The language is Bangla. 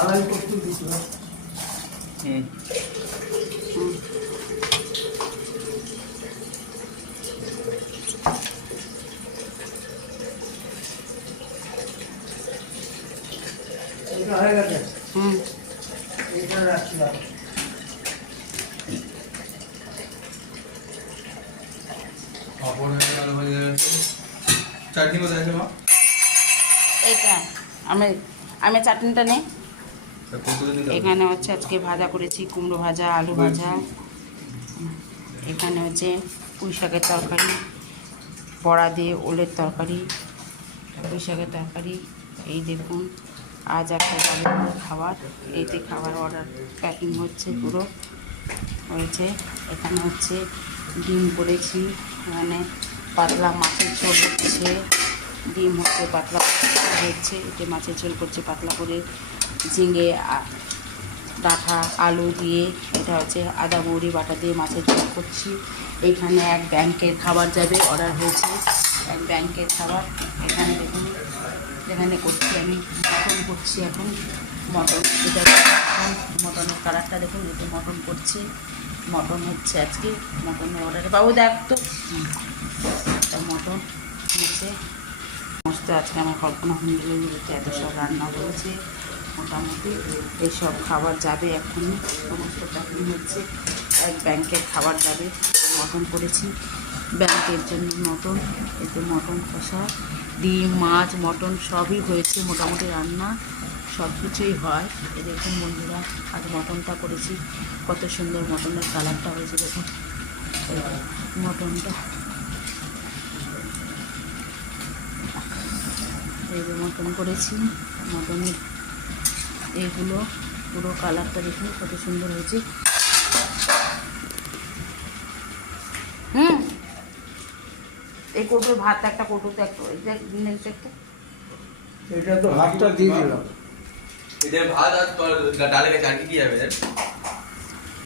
আলাই করতে দিছিল। এটা হয়ে গেছে। এটা রাখলাম। চাটনি কোথায় আছে মা? এইটা আমি আমি চাটনিটা নেই। এখানে হচ্ছে আজকে ভাজা করেছি, কুমড়ো ভাজা, আলু ভাজা। এখানে হচ্ছে পুঁই শাকের তরকারি, বড়া দিয়ে ওলের তরকারি, পুঁই শাকের তরকারি। এই দেখুন আজ একটা যাবে খাবার। এইতে খাবার অর্ডার প্যাকিং হচ্ছে, পুরো হয়েছে। এখানে হচ্ছে ডিম করেছি, এখানে পাতলা মাছের ঝোল হচ্ছে, ডিম হচ্ছে পাতলা হচ্ছে, এতে মাছের ঝোল করছে পাতলা করে, ঝিঙে ডাঁটা আলু দিয়ে, এটা হচ্ছে আদা মৌরি বাটা দিয়ে মাছের ঝোল করছি। এইখানে এক ব্যাংকের খাবার যাবে, অর্ডার হয়েছে এক ব্যাংকের খাবার। এখানে দেখুন, এখানে করছি আমি মটন করছি এখন, মটন। এটা মটনের কালারটা দেখুন, এতে মটন করছি, মটন হচ্ছে আজকে মটনের অর্ডারে। বাবু দেখ তো, এটা মটন হচ্ছে সমস্ত। আজকে আমার কল্পনা হোমডেলিভারিতে এত সব রান্না করেছে, মোটামুটি এইসব খাবার যাবে এখনই, সমস্ত প্যাকিং হচ্ছে। এক ব্যাংকের খাবার যাবে, মটন করেছি ব্যাংকের জন্য মটন। এতে মটন কষা, ডিম, মাছ, মটন সবই হয়েছে, মোটামুটি রান্না সব কিছুই হয়। এ দেখুন বন্ধুরা, আজ মটনটা করেছি, কত সুন্দর মটনের কালারটা হয়েছে দেখুন। মটনটা এই যে মটন করেছি, মটনের এইগুলো পুরো কালারটা দেখুন কত সুন্দর হয়েছে। এই কৌটোর ভাত একটা, কৌটোতে একটা, একটা। এটা তো ভাতটা দিয়ে দিলাম। এদের ভাত আর ডালে চাটনি কি যাবে?